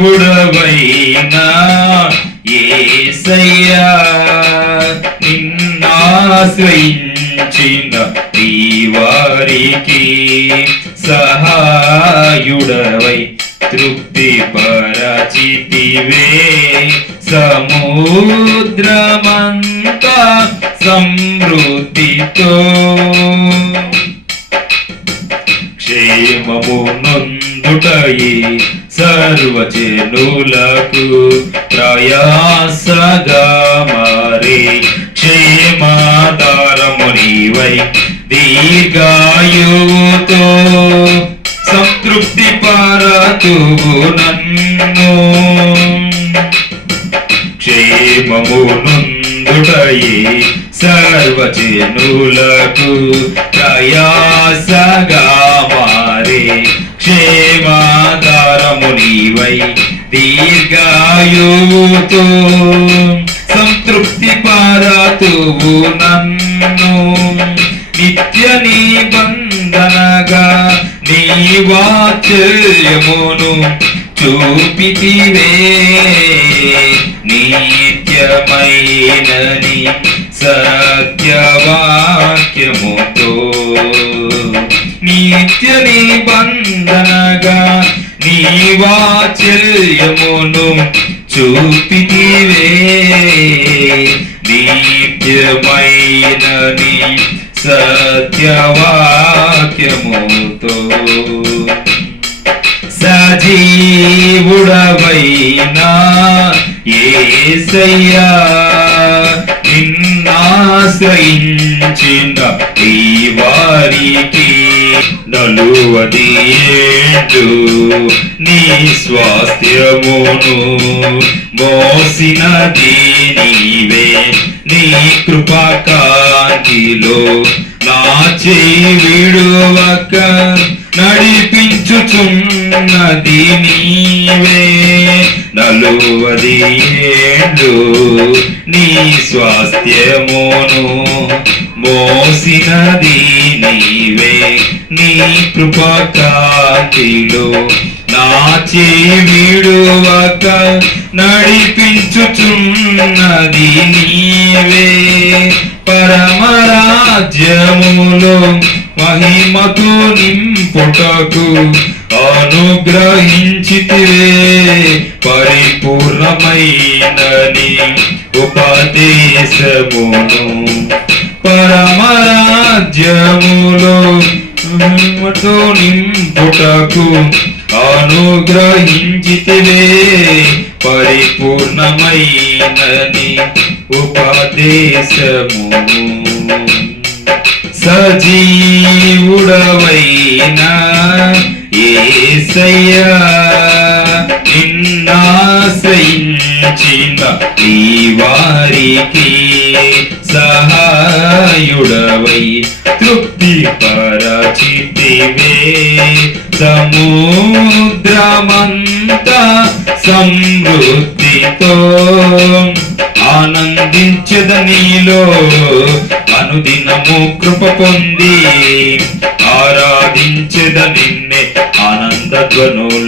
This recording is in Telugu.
సజీవుడవైనా యేసయ్యా నిన్నాశ్రయించిన ఈ వారికి సహాయుడవై తృప్తి పరచితివే సముద్రమంతా సమృద్ధితో క్షేమము నొందుటయి సర్వజనులకు ప్రయాసగా మారే క్షేమాధారము నీవై దీర్ఘాయుతో సంతృప్తి పరతువు నన్ను క్షేమము నొందుటయి సర్వజనులకు ప్రయాసగా మారే క్షేమాధారము నీవై దీర్ఘాయుతో సంతృప్తి పరతువు నన్ను నిత్య నిబంధనగా నీ వాత్సల్యమును చూపితివే నిత్యమైనని సత్యవాక్యముతో నిత్య నిబంధనగా నీ వాత్సల్యమును చూపితివే నిత్యమైనని సత్యవాక్యముతో సజీవుడవైనా యేసయ్యా నిన్నాశ్రయించిన ఈ వారికి 40 ఏళ్ళు నీ స్వాస్థ్యమును మోసినది నీవే నీ కృపాకాంతిలో నా చేయి విడువక నడిపించుచున్నది నీవే 40 ఏళ్ళు నీ స్వాస్థ్యమును మోసినది నీవే నీ కృపాకాంతిలో నా చేయి విడువక నడిపించుచున్నది నీవే పరమరాజ్యములో మహిమతో నింపుటకు అనుగ్రహించితివే పరిపూర్ణమైనని ఉపదేశమును పరమరాజ్యములో మహిమతో నింపుటకు అనుగ్రహించితివే పరిపూర్ణమైనని ఉపదేశమును సజీవుడవైనా యేసయ్యా నిన్నాశ్రయించిన ఈ వారికి సహాయుడవై తృప్తి పరచితివే సముద్రమంతా సమృద్ధితో ఆనందించద నీలో అనుదినము కృప పొంది ఆరాధించద నిన్నే ఆనంద ధ్వనుల